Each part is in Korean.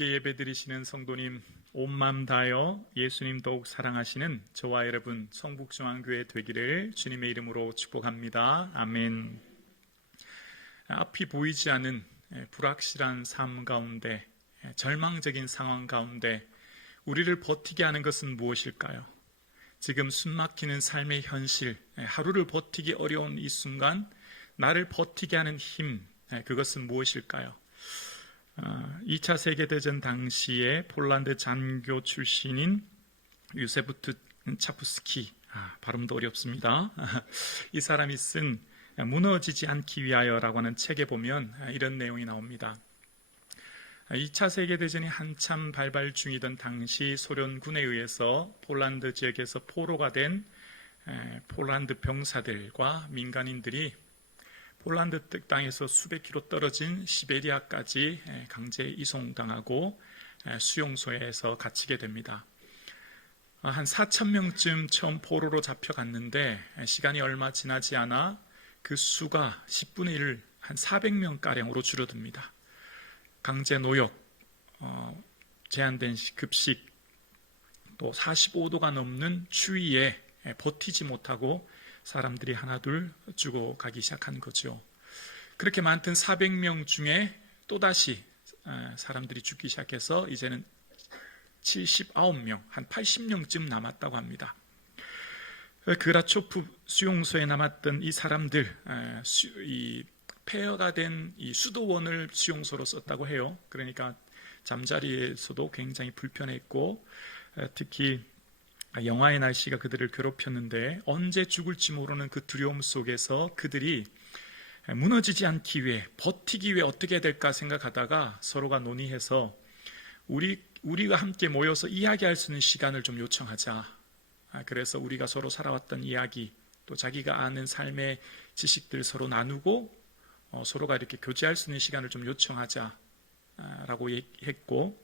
함께 예배드리시는 성도님, 온 마음 다하여 예수님 더욱 사랑하시는 저와 여러분 성북중앙교회 되기를 주님의 이름으로 축복합니다. 아멘. 앞이 보이지 않은 불확실한 삶 가운데, 절망적인 상황 가운데 우리를 버티게 하는 것은 무엇일까요? 지금 숨막히는 삶의 현실, 하루를 버티기 어려운 이 순간 나를 버티게 하는 힘, 그것은 무엇일까요? 2차 세계대전 당시에 폴란드 잔교 출신인 유세부트 차푸스키, 발음도 어렵습니다. 이 사람이 쓴 무너지지 않기 위하여라고 하는 책에 보면 이런 내용이 나옵니다. 2차 세계대전이 한참 발발 중이던 당시 소련군에 의해서 폴란드 지역에서 포로가 된 폴란드 병사들과 민간인들이 폴란드 땅에서 수백 킬로 떨어진 시베리아까지 강제 이송당하고 수용소에서 gat히게 됩니다. 한 4,000명쯤 처음 포로로 잡혀갔는데 시간이 얼마 지나지 않아 그 수가 10분의 1, 한 400명가량으로 줄어듭니다. 강제 노역, 제한된 급식, 또 45도가 넘는 추위에 버티지 못하고 사람들이 하나둘 죽어가기 시작한 거죠. 그렇게 많던 400명 중에 또다시 사람들이 죽기 시작해서 이제는 79명, 한 80명쯤 남았다고 합니다. 그라초프 수용소에 남았던 이 사람들, 이 폐허가 된 이 수도원을 수용소로 썼다고 해요. 그러니까 잠자리에서도 굉장히 불편했고, 특히 영하의 날씨가 그들을 괴롭혔는데 언제 죽을지 모르는 그 두려움 속에서 그들이 무너지지 않기 위해, 버티기 위해 어떻게 해야 될까 생각하다가 서로가 논의해서 우리가 함께 모여서 이야기할 수 있는 시간을 좀 요청하자. 그래서 우리가 서로 살아왔던 이야기, 또 자기가 아는 삶의 지식들 서로 나누고 서로가 이렇게 교제할 수 있는 시간을 좀 요청하자라고 했고,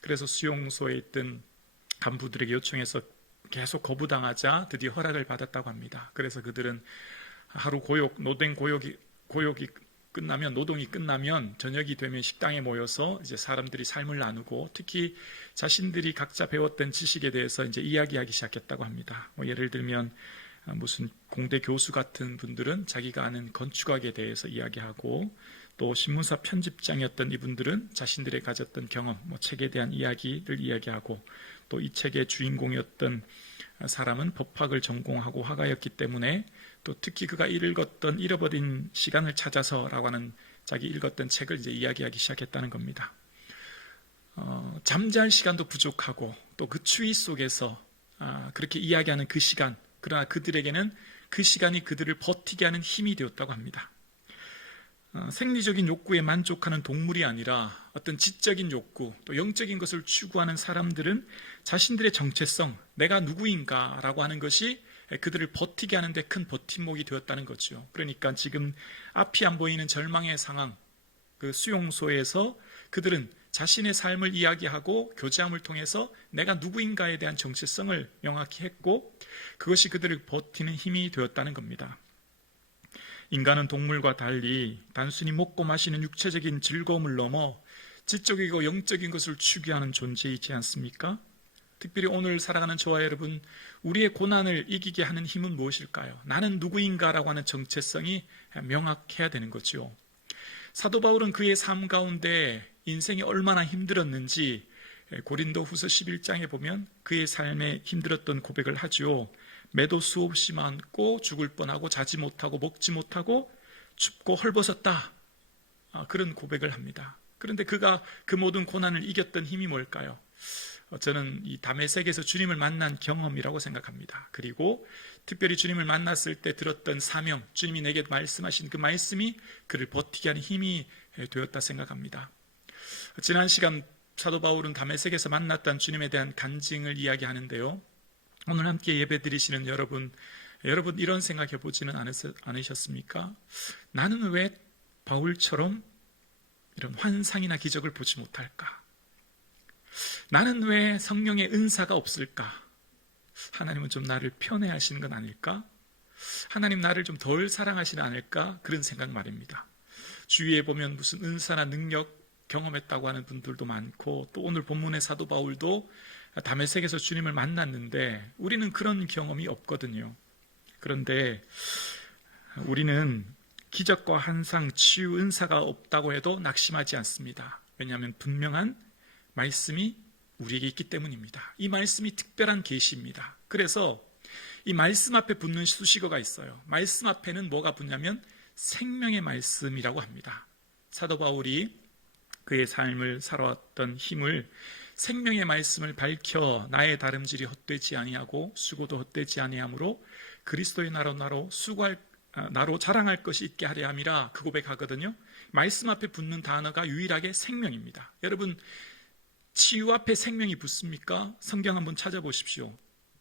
그래서 수용소에 있던 간부들에게 요청해서 계속 거부당하자 드디어 허락을 받았다고 합니다. 그래서 그들은 하루 고역이 끝나면, 노동이 끝나면 저녁이 되면 식당에 모여서 이제 사람들이 삶을 나누고, 특히 자신들이 각자 배웠던 지식에 대해서 이제 이야기하기 시작했다고 합니다. 예를 들면 무슨 공대 교수 같은 분들은 자기가 아는 건축학에 대해서 이야기하고, 또 신문사 편집장이었던 이분들은 자신들이 가졌던 경험, 책에 대한 이야기를 이야기하고, 또 이 책의 주인공이었던 사람은 법학을 전공하고 화가였기 때문에 또 특히 그가 읽었던 잃어버린 시간을 찾아서라고 하는 자기 읽었던 책을 이제 이야기하기 시작했다는 겁니다. 잠잘 시간도 부족하고 또 그 추위 속에서 그렇게 이야기하는 그 시간, 그러나 그들에게는 그 시간이 그들을 버티게 하는 힘이 되었다고 합니다. 생리적인 욕구에 만족하는 동물이 아니라 어떤 지적인 욕구, 또 영적인 것을 추구하는 사람들은 자신들의 정체성, 내가 누구인가 라고 하는 것이 그들을 버티게 하는데 큰 버팀목이 되었다는 거죠. 그러니까 지금 앞이 안 보이는 절망의 상황, 그 수용소에서 그들은 자신의 삶을 이야기하고 교제함을 통해서 내가 누구인가에 대한 정체성을 명확히 했고, 그것이 그들을 버티는 힘이 되었다는 겁니다. 인간은 동물과 달리 단순히 먹고 마시는 육체적인 즐거움을 넘어 지적이고 영적인 것을 추구하는 존재이지 않습니까? 특별히 오늘 살아가는 저와 여러분, 우리의 고난을 이기게 하는 힘은 무엇일까요? 나는 누구인가라고 하는 정체성이 명확해야 되는 거죠. 사도 바울은 그의 삶 가운데 인생이 얼마나 힘들었는지 고린도 후서 11장에 보면 그의 삶에 힘들었던 고백을 하죠. 매도 수없이 많고 죽을 뻔하고 자지 못하고 먹지 못하고 춥고 헐벗었다, 그런 고백을 합니다. 그런데 그가 그 모든 고난을 이겼던 힘이 뭘까요? 저는 이 다메섹에서 주님을 만난 경험이라고 생각합니다. 그리고 특별히 주님을 만났을 때 들었던 사명, 주님이 내게 말씀하신 그 말씀이 그를 버티게 하는 힘이 되었다 생각합니다. 지난 시간 사도 바울은 다메섹에서 만났던 주님에 대한 간증을 이야기하는데요, 오늘 함께 예배 드리시는 여러분 이런 생각해 보지는 않으셨습니까? 나는 왜 바울처럼 이런 환상이나 기적을 보지 못할까? 나는 왜 성령의 은사가 없을까? 하나님은 좀 나를 편애하시는 건 아닐까? 하나님 나를 좀 덜 사랑하시지 않을까? 그런 생각 말입니다. 주위에 보면 무슨 은사나 능력, 경험했다고 하는 분들도 많고, 또 오늘 본문의 사도 바울도 다메섹에서 주님을 만났는데 우리는 그런 경험이 없거든요. 그런데 우리는 기적과 환상, 치유, 은사가 없다고 해도 낙심하지 않습니다. 왜냐하면 분명한 말씀이 우리에게 있기 때문입니다. 이 말씀이 특별한 계시입니다. 그래서 이 말씀 앞에 붙는 수식어가 있어요. 말씀 앞에는 뭐가 붙냐면 생명의 말씀이라고 합니다. 사도 바울이 그의 삶을 살아왔던 힘을 생명의 말씀을 밝혀 나의 다름질이 헛되지 아니하고 수고도 헛되지 아니하므로 그리스도의 나로 자랑할 것이 있게 하려 함이라, 그 고백하거든요. 말씀 앞에 붙는 단어가 유일하게 생명입니다. 여러분, 치유 앞에 생명이 붙습니까? 성경 한번 찾아보십시오.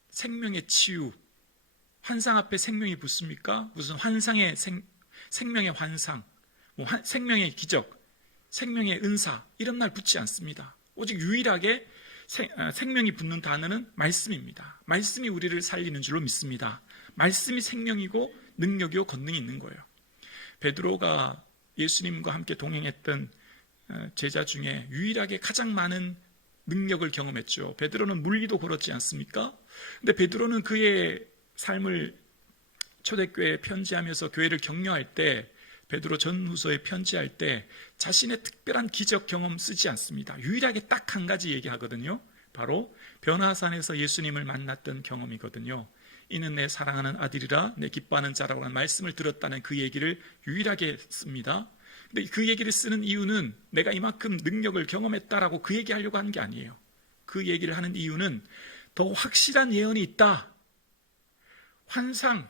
생명의 치유. 환상 앞에 생명이 붙습니까? 무슨 환상의 생명의 환상, 생명의 기적, 생명의 은사, 이런 말 붙지 않습니다. 오직 유일하게 생명이 붙는 단어는 말씀입니다. 말씀이 우리를 살리는 줄로 믿습니다. 말씀이 생명이고 능력이고 권능이 있는 거예요. 베드로가 예수님과 함께 동행했던 제자 중에 유일하게 가장 많은 능력을 경험했죠. 베드로는 물리도 걸었지 않습니까? 근데 베드로는 그의 삶을 초대교회에 편지하면서 교회를 격려할 때, 베드로 전후서에 편지할 때 자신의 특별한 기적 경험 쓰지 않습니다. 유일하게 딱 한 가지 얘기하거든요. 바로 변화산에서 예수님을 만났던 경험이거든요. 이는 내 사랑하는 아들이라 내 기뻐하는 자라고 하는 말씀을 들었다는 그 얘기를 유일하게 씁니다. 근데 그 얘기를 쓰는 이유는 내가 이만큼 능력을 경험했다라고 그 얘기하려고 하는 게 아니에요. 그 얘기를 하는 이유는 더 확실한 예언이 있다. 환상,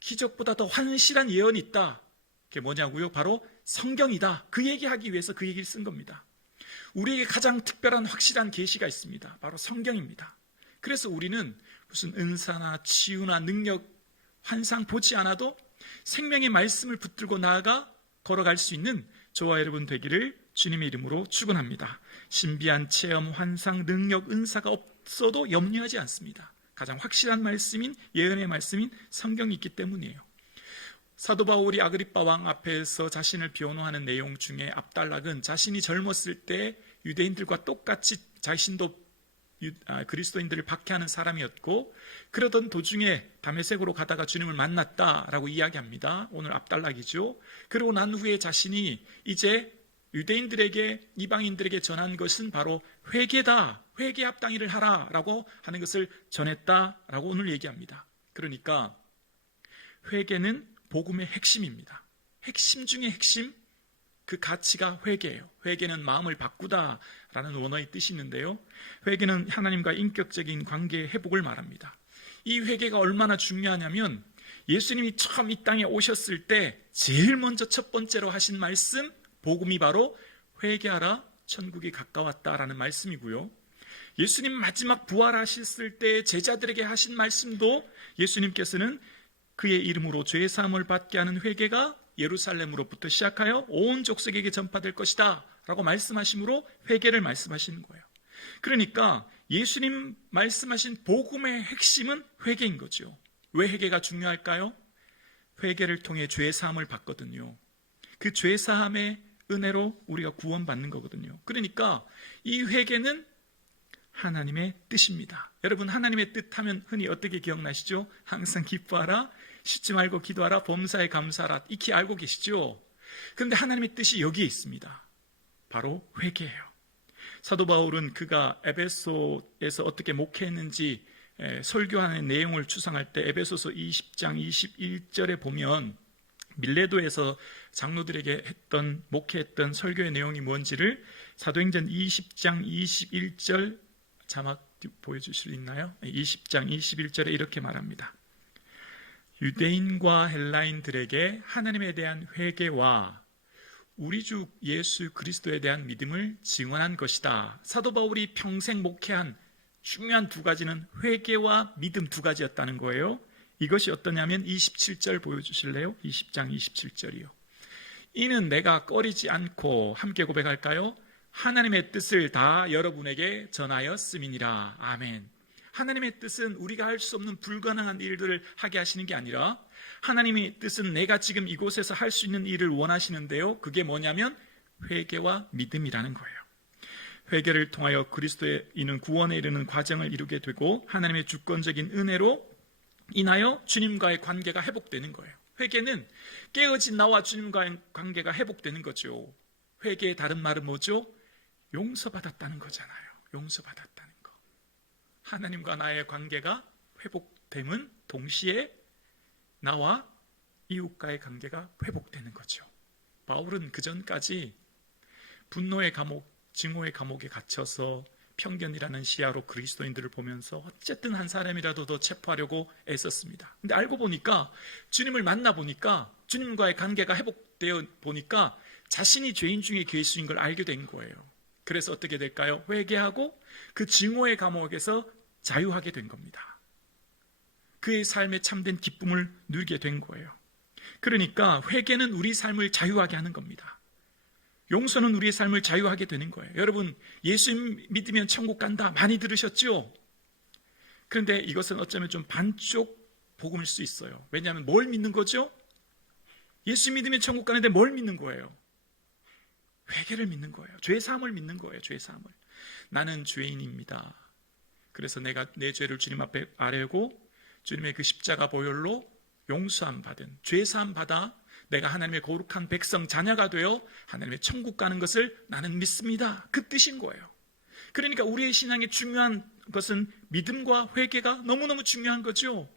기적보다 더 환실한 예언이 있다. 그게 뭐냐고요? 바로 성경이다. 그 얘기하기 위해서 그 얘기를 쓴 겁니다. 우리에게 가장 특별한 확실한 계시가 있습니다. 바로 성경입니다. 그래서 우리는 무슨 은사나 치유나 능력, 환상 보지 않아도 생명의 말씀을 붙들고 나아가 걸어갈 수 있는 저와 여러분 되기를 주님의 이름으로 축원합니다. 신비한 체험, 환상, 능력, 은사가 없어도 염려하지 않습니다. 가장 확실한 말씀인, 예언의 말씀인 성경이 있기 때문이에요. 사도 바울이 아그리빠 왕 앞에서 자신을 변호하는 내용 중에 압달락은 자신이 젊었을 때 유대인들과 똑같이 자신도 그리스도인들을 박해하는 사람이었고, 그러던 도중에 다메섹으로 가다가 주님을 만났다라고 이야기합니다. 오늘 압달락이죠. 그리고 난 후에 자신이 이제 유대인들에게, 이방인들에게 전한 것은 바로 회개다, 회개 합당일을 하라라고 하는 것을 전했다라고 오늘 얘기합니다. 그러니까 회개는 복음의 핵심입니다. 핵심 중에 핵심, 그 가치가 회개예요. 회개는 마음을 바꾸다라는 원어의 뜻이 있는데요, 회개는 하나님과 인격적인 관계의 회복을 말합니다. 이 회개가 얼마나 중요하냐면 예수님이 처음 이 땅에 오셨을 때 제일 먼저 첫 번째로 하신 말씀, 복음이 바로 회개하라, 천국이 가까웠다라는 말씀이고요. 예수님 마지막 부활하셨을 때 제자들에게 하신 말씀도 예수님께서는 그의 이름으로 죄 사함을 받게 하는 회개가 예루살렘으로부터 시작하여 온 족속에게 전파될 것이다 라고 말씀하심으로 회개를 말씀하시는 거예요. 그러니까 예수님 말씀하신 복음의 핵심은 회개인 거죠. 왜 회개가 중요할까요? 회개를 통해 죄 사함을 받거든요. 그 죄 사함의 은혜로 우리가 구원받는 거거든요. 그러니까 이 회개는 하나님의 뜻입니다. 여러분, 하나님의 뜻하면 흔히 어떻게 기억나시죠? 항상 기뻐하라, 쉬지 말고 기도하라, 범사에 감사하라, 익히 알고 계시죠? 그런데 하나님의 뜻이 여기에 있습니다. 바로 회개예요. 사도 바울은 그가 에베소에서 어떻게 목회했는지 설교하는 내용을 추상할 때 에베소서 20장 21절에 보면 밀레도에서 장로들에게 목회했던 설교의 내용이 뭔지를 사도행전 20장 21절 자막 보여주실 수 있나요? 20장 21절에 이렇게 말합니다. 유대인과 헬라인들에게 하나님에 대한 회개와 우리 주 예수 그리스도에 대한 믿음을 증언한 것이다. 사도 바울이 평생 목회한 중요한 두 가지는 회개와 믿음 두 가지였다는 거예요. 이것이 어떠냐면 27절 보여주실래요? 20장 27절이요. 이는 내가 꺼리지 않고 함께 고백할까요? 하나님의 뜻을 다 여러분에게 전하였음이니라. 아멘. 하나님의 뜻은 우리가 할 수 없는 불가능한 일들을 하게 하시는 게 아니라 하나님의 뜻은 내가 지금 이곳에서 할 수 있는 일을 원하시는데요, 그게 뭐냐면 회개와 믿음이라는 거예요. 회개를 통하여 그리스도에 있는 구원에 이르는 과정을 이루게 되고 하나님의 주권적인 은혜로 인하여 주님과의 관계가 회복되는 거예요. 회개는 깨어진 나와 주님과의 관계가 회복되는 거죠. 회개의 다른 말은 뭐죠? 용서받았다는 거잖아요. 용서받았다는 거. 하나님과 나의 관계가 회복됨은 동시에 나와 이웃과의 관계가 회복되는 거죠. 바울은 그전까지 분노의 감옥, 증오의 감옥에 갇혀서 편견이라는 시야로 그리스도인들을 보면서 어쨌든 한 사람이라도 더 체포하려고 애썼습니다. 근데 알고 보니까 주님을 만나보니까 주님과의 관계가 회복되어 보니까 자신이 죄인 중에 괴수인 걸 알게 된 거예요. 그래서 어떻게 될까요? 회개하고 그 증오의 감옥에서 자유하게 된 겁니다. 그의 삶에 참된 기쁨을 누리게 된 거예요. 그러니까 회개는 우리 삶을 자유하게 하는 겁니다. 용서는 우리의 삶을 자유하게 되는 거예요. 여러분, 예수 믿으면 천국 간다 많이 들으셨죠? 그런데 이것은 어쩌면 좀 반쪽 복음일 수 있어요. 왜냐하면 뭘 믿는 거죠? 예수 믿으면 천국 가는데 뭘 믿는 거예요? 회개를 믿는 거예요. 죄사함을 믿는 거예요. 죄사함을. 나는 죄인입니다. 그래서 내가 내 죄를 주님 앞에 아뢰고 주님의 그 십자가 보혈로 용서함 받은, 죄사함 받아 내가 하나님의 거룩한 백성 자녀가 되어 하나님의 천국 가는 것을 나는 믿습니다. 그 뜻인 거예요. 그러니까 우리의 신앙의 중요한 것은 믿음과 회개가 너무너무 중요한 거죠.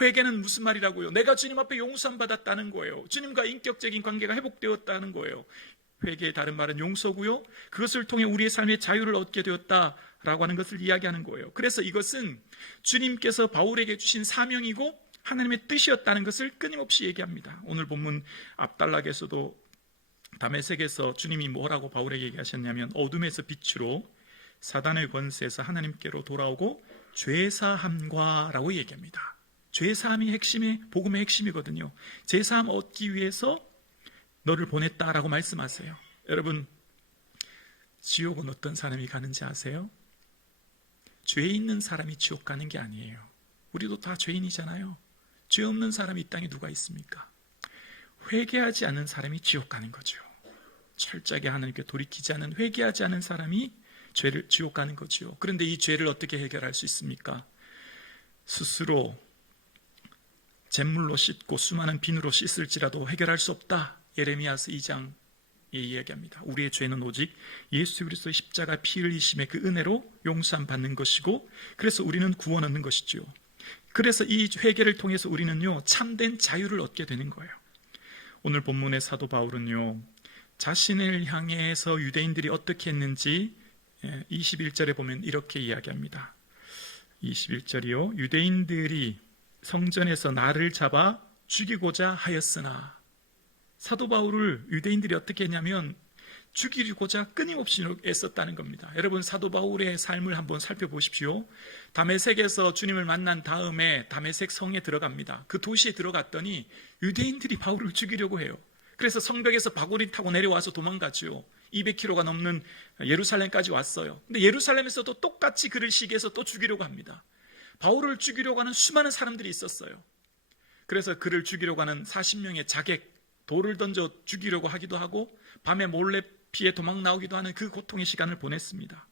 회개는 무슨 말이라고요? 내가 주님 앞에 용서함 받았다는 거예요. 주님과 인격적인 관계가 회복되었다는 거예요. 회개의 다른 말은 용서고요. 그것을 통해 우리의 삶의 자유를 얻게 되었다라고 하는 것을 이야기하는 거예요. 그래서 이것은 주님께서 바울에게 주신 사명이고 하나님의 뜻이었다는 것을 끊임없이 얘기합니다. 오늘 본문 앞단락에서도 다메섹에서 주님이 뭐라고 바울에게 얘기하셨냐면 어둠에서 빛으로 사단의 권세에서 하나님께로 돌아오고 죄사함과 라고 얘기합니다. 죄사함이 핵심의 복음의 핵심이거든요. 죄사함 얻기 위해서 너를 보냈다라고 말씀하세요. 여러분, 지옥은 어떤 사람이 가는지 아세요? 죄 있는 사람이 지옥 가는 게 아니에요. 우리도 다 죄인이잖아요. 죄 없는 사람이 이 땅에 누가 있습니까? 회개하지 않는 사람이 지옥 가는 거죠. 철저하게 하나님께 돌이키지 않은, 회개하지 않은 사람이 지옥 가는 거죠. 그런데 이 죄를 어떻게 해결할 수 있습니까? 스스로 잿물로 씻고 수많은 비누로 씻을지라도 해결할 수 없다. 예레미야서 2장에 이야기합니다. 우리의 죄는 오직 예수 그리스도의 십자가 피 흘리심의 그 은혜로 용서함 받는 것이고, 그래서 우리는 구원 얻는 것이죠. 그래서 이 회개를 통해서 우리는요, 참된 자유를 얻게 되는 거예요. 오늘 본문의 사도 바울은요, 자신을 향해서 유대인들이 어떻게 했는지 21절에 보면 이렇게 이야기합니다. 21절이요. 유대인들이 성전에서 나를 잡아 죽이고자 하였으나, 사도 바울을 유대인들이 어떻게 했냐면 죽이고자 끊임없이 애썼다는 겁니다. 여러분, 사도 바울의 삶을 한번 살펴보십시오. 다메섹에서 주님을 만난 다음에 다메섹 성에 들어갑니다. 그 도시에 들어갔더니 유대인들이 바울을 죽이려고 해요. 그래서 성벽에서 바구리 타고 내려와서 도망갔죠. 200km가 넘는 예루살렘까지 왔어요. 근데 예루살렘에서도 똑같이 그를 시기해서 또 죽이려고 합니다. 바울을 죽이려고 하는 수많은 사람들이 있었어요. 그래서 그를 죽이려고 하는 40명의 자객, 돌을 던져 죽이려고 하기도 하고 밤에 몰래 피해 도망 나오기도 하는 그 고통의 시간을 보냈습니다.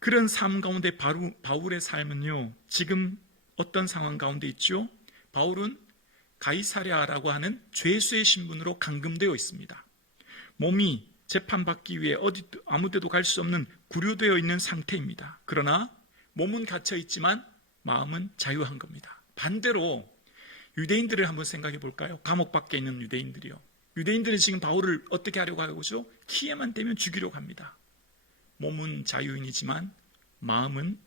그런 삶 가운데 바울의 삶은요, 지금 어떤 상황 가운데 있죠? 바울은 가이사랴라고 하는 죄수의 신분으로 감금되어 있습니다. 몸이 재판받기 위해 아무 데도 갈 수 없는 구류되어 있는 상태입니다. 그러나 몸은 갇혀 있지만 마음은 자유한 겁니다. 반대로 유대인들을 한번 생각해 볼까요? 감옥 밖에 있는 유대인들이요. 유대인들은 지금 바울을 어떻게 하려고 하고죠? 키에만 대면 죽이려고 합니다. 몸은 자유인이지만 마음은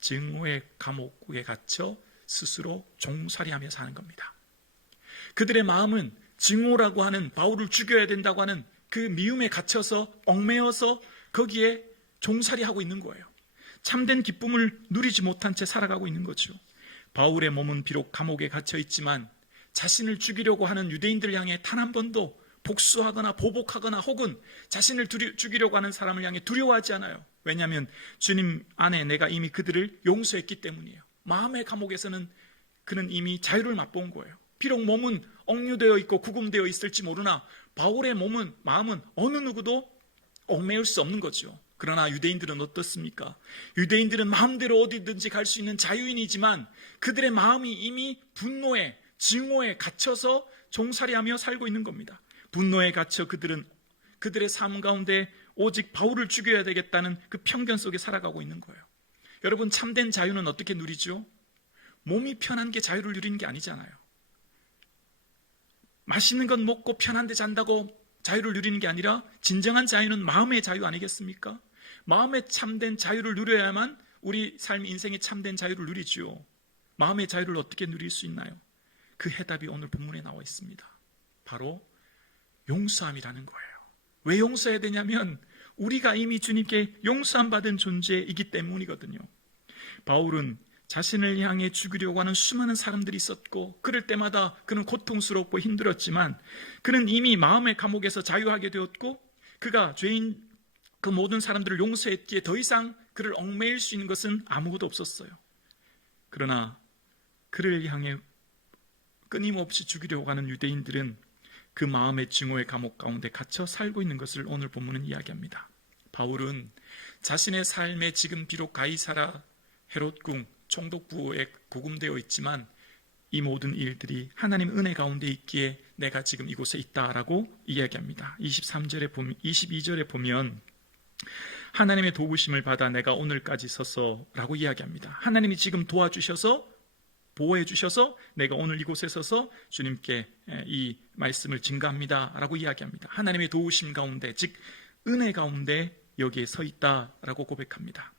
증오의 감옥에 갇혀 스스로 종살이하며 사는 겁니다. 그들의 마음은 증오라고 하는, 바울을 죽여야 된다고 하는 그 미움에 갇혀서 얽매여서 거기에 종살이하고 있는 거예요. 참된 기쁨을 누리지 못한 채 살아가고 있는 거죠. 바울의 몸은 비록 감옥에 갇혀 있지만 자신을 죽이려고 하는 유대인들을 향해 단 한 번도 복수하거나 보복하거나 혹은 자신을 죽이려고 하는 사람을 향해 두려워하지 않아요. 왜냐하면 주님 안에 내가 이미 그들을 용서했기 때문이에요. 마음의 감옥에서는 그는 이미 자유를 맛본 거예요. 비록 몸은 억류되어 있고 구금되어 있을지 모르나 바울의 마음은 어느 누구도 얽매일 수 없는 거죠. 그러나 유대인들은 어떻습니까? 유대인들은 마음대로 어디든지 갈 수 있는 자유인이지만 그들의 마음이 이미 분노에, 증오에 갇혀서 종살이하며 살고 있는 겁니다. 분노에 갇혀 그들의 삶 가운데 오직 바울을 죽여야 되겠다는 그 편견 속에 살아가고 있는 거예요. 여러분, 참된 자유는 어떻게 누리죠? 몸이 편한 게 자유를 누리는 게 아니잖아요. 맛있는 건 먹고 편한 데 잔다고 자유를 누리는 게 아니라 진정한 자유는 마음의 자유 아니겠습니까? 마음의 참된 자유를 누려야만 우리 삶 인생의 참된 자유를 누리죠. 마음의 자유를 어떻게 누릴 수 있나요? 그 해답이 오늘 본문에 나와 있습니다. 바로 용서함이라는 거예요. 왜 용서해야 되냐면 우리가 이미 주님께 용서함 받은 존재이기 때문이거든요. 바울은 자신을 향해 죽이려고 하는 수많은 사람들이 있었고 그럴 때마다 그는 고통스럽고 힘들었지만 그는 이미 마음의 감옥에서 자유하게 되었고 그가 죄인 그 모든 사람들을 용서했기에 더 이상 그를 얽매일 수 있는 것은 아무것도 없었어요. 그러나 그를 향해 끊임없이 죽이려고 하는 유대인들은 그 마음의 증오의 감옥 가운데 갇혀 살고 있는 것을 오늘 본문은 이야기합니다. 바울은 자신의 삶에 지금 비록 가이사라 헤롯궁 총독부에 구금되어 있지만 이 모든 일들이 하나님 은혜 가운데 있기에 내가 지금 이곳에 있다라고 이야기합니다. 22절에 보면 하나님의 도우심을 받아 내가 오늘까지 서서라고 이야기합니다. 하나님이 지금 도와주셔서 보호해 주셔서 내가 오늘 이곳에 서서 주님께 이 말씀을 증거합니다 라고 이야기합니다. 하나님의 도우심 가운데, 즉 은혜 가운데 여기에 서 있다라고 고백합니다.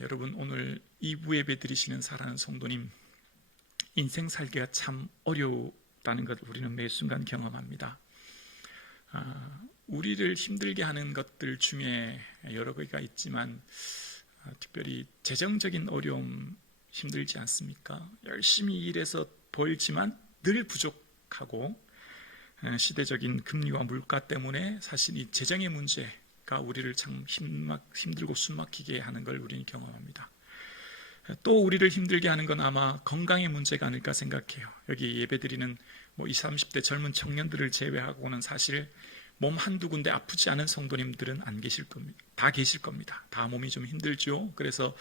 여러분, 오늘 2부 예배 드리시는 사랑하는 성도님, 인생 살기가 참 어려웠다는 것 우리는 매 순간 경험합니다. 우리를 힘들게 하는 것들 중에 여러 가지가 있지만 특별히 재정적인 어려움 힘들지 않습니까? 열심히 일해서 벌지만 늘 부족하고 시대적인 금리와 물가 때문에 사실 이 재정의 문제가 우리를 참 힘들고 숨막히게 하는 걸 우리는 경험합니다. 또 우리를 힘들게 하는 건 아마 건강의 문제가 아닐까 생각해요. 여기 예배드리는 20, 30대 젊은 청년들을 제외하고는 사실 몸 한두 군데 아프지 않은 성도님들은 안 계실 겁니다. 다 계실 겁니다. 다 몸이 좀 힘들죠. 그래서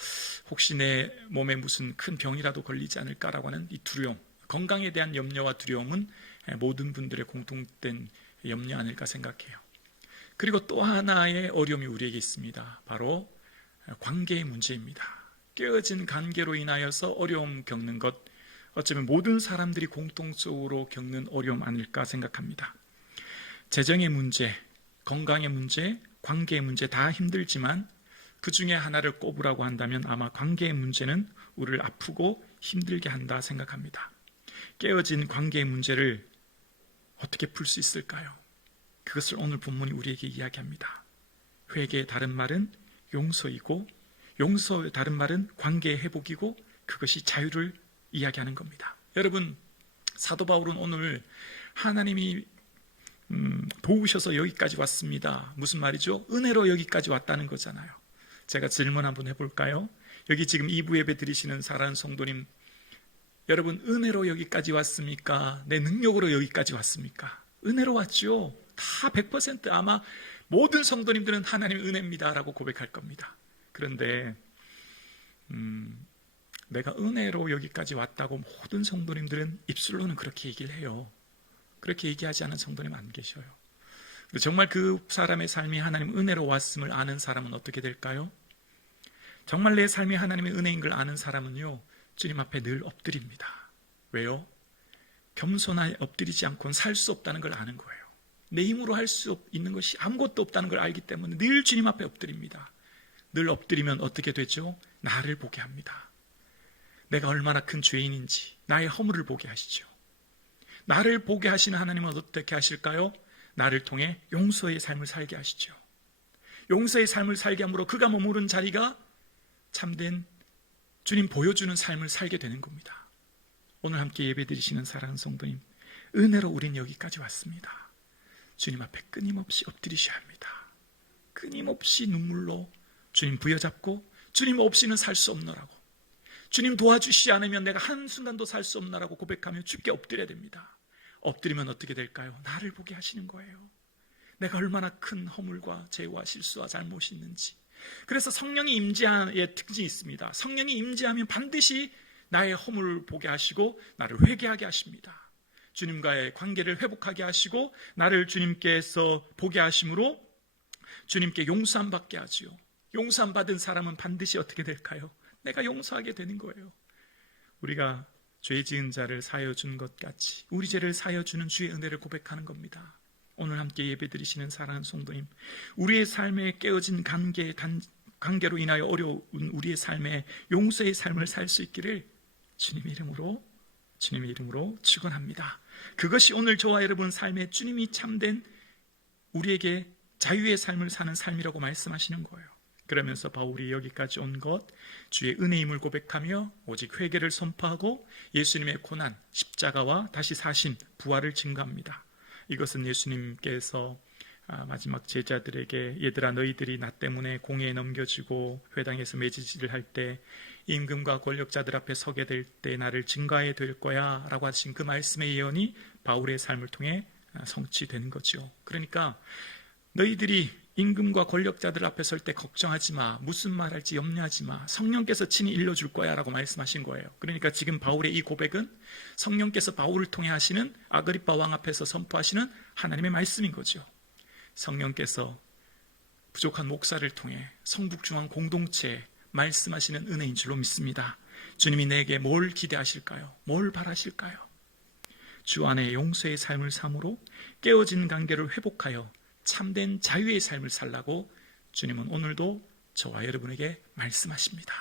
혹시 내 몸에 무슨 큰 병이라도 걸리지 않을까라고 하는 이 두려움, 건강에 대한 염려와 두려움은 모든 분들의 공통된 염려 아닐까 생각해요. 그리고 또 하나의 어려움이 우리에게 있습니다. 바로 관계의 문제입니다. 깨어진 관계로 인하여서 어려움 겪는 것, 어쩌면 모든 사람들이 공통적으로 겪는 어려움 아닐까 생각합니다. 재정의 문제, 건강의 문제, 관계의 문제 다 힘들지만 그 중에 하나를 꼽으라고 한다면 아마 관계의 문제는 우리를 아프고 힘들게 한다 생각합니다. 깨어진 관계의 문제를 어떻게 풀 수 있을까요? 그것을 오늘 본문이 우리에게 이야기합니다. 회개의 다른 말은 용서이고 용서의 다른 말은 관계의 회복이고 그것이 자유를 이야기하는 겁니다. 여러분, 사도 바울은 오늘 하나님이 도우셔서 여기까지 왔습니다. 무슨 말이죠? 은혜로 여기까지 왔다는 거잖아요. 제가 질문 한번 해볼까요? 여기 지금 2부 예배 드리시는 사랑하는 성도님, 여러분 은혜로 여기까지 왔습니까? 내 능력으로 여기까지 왔습니까? 은혜로 왔죠. 다 100% 아마 모든 성도님들은 하나님의 은혜입니다 라고 고백할 겁니다. 그런데 내가 은혜로 여기까지 왔다고 모든 성도님들은 입술로는 그렇게 얘기를 해요. 그렇게 얘기하지 않은 성도님 안 계셔요. 정말 그 사람의 삶이 하나님 은혜로 왔음을 아는 사람은 어떻게 될까요? 정말 내 삶이 하나님의 은혜인 걸 아는 사람은요, 주님 앞에 늘 엎드립니다. 왜요? 겸손하게 엎드리지 않고는 살 수 없다는 걸 아는 거예요. 내 힘으로 할 수 있는 것이 아무것도 없다는 걸 알기 때문에 늘 주님 앞에 엎드립니다. 늘 엎드리면 어떻게 되죠? 나를 보게 합니다. 내가 얼마나 큰 죄인인지 나의 허물을 보게 하시죠. 나를 보게 하시는 하나님은 어떻게 하실까요? 나를 통해 용서의 삶을 살게 하시죠. 용서의 삶을 살게 함으로 그가 머무른 자리가 참된 주님 보여주는 삶을 살게 되는 겁니다. 오늘 함께 예배드리시는 사랑하는 성도님, 은혜로 우린 여기까지 왔습니다. 주님 앞에 끊임없이 엎드리셔야 합니다. 끊임없이 눈물로 주님 부여잡고 주님 없이는 살 수 없노라고, 주님 도와주시지 않으면 내가 한순간도 살 수 없나라고 고백하며 주께 엎드려야 됩니다. 엎드리면 어떻게 될까요? 나를 보게 하시는 거예요. 내가 얼마나 큰 허물과 죄와 실수와 잘못이 있는지. 그래서 성령이 임재의 특징이 있습니다. 성령이 임재하면 반드시 나의 허물을 보게 하시고 나를 회개하게 하십니다. 주님과의 관계를 회복하게 하시고 나를 주님께서 보게 하심으로 주님께 용서함 받게 하지요. 용서함 받은 사람은 반드시 어떻게 될까요? 내가 용서하게 되는 거예요. 우리가 죄 지은 자를 사하여 준 것 같이 우리 죄를 사하여 주는 주의 은혜를 고백하는 겁니다. 오늘 함께 예배드리시는 사랑하는 성도님, 우리의 삶에 깨어진 관계로 인하여 어려운 우리의 삶에 용서의 삶을 살 수 있기를 주님의 이름으로 축원합니다. 그것이 오늘 저와 여러분 삶에 주님이 참된 우리에게 자유의 삶을 사는 삶이라고 말씀하시는 거예요. 그러면서 바울이 여기까지 온 것, 주의 은혜임을 고백하며 오직 회개를 선포하고 예수님의 고난, 십자가와 다시 사신, 부활을 증거합니다. 이것은 예수님께서 마지막 제자들에게 얘들아 너희들이 나 때문에 공회에 넘겨지고 회당에서 매질을 할 때 임금과 권력자들 앞에 서게 될 때 나를 증거하게 될 거야 라고 하신 그 말씀의 예언이 바울의 삶을 통해 성취되는 거죠. 그러니까 너희들이 임금과 권력자들 앞에 설 때 걱정하지 마. 무슨 말 할지 염려하지 마. 성령께서 친히 일러줄 거야 라고 말씀하신 거예요. 그러니까 지금 바울의 이 고백은 성령께서 바울을 통해 하시는 아그리빠 왕 앞에서 선포하시는 하나님의 말씀인 거죠. 성령께서 부족한 목사를 통해 성북중앙 공동체에 말씀하시는 은혜인 줄로 믿습니다. 주님이 내게 뭘 기대하실까요? 뭘 바라실까요? 주 안에 용서의 삶을 삶으로 깨어진 관계를 회복하여 참된 자유의 삶을 살라고 주님은 오늘도 저와 여러분에게 말씀하십니다.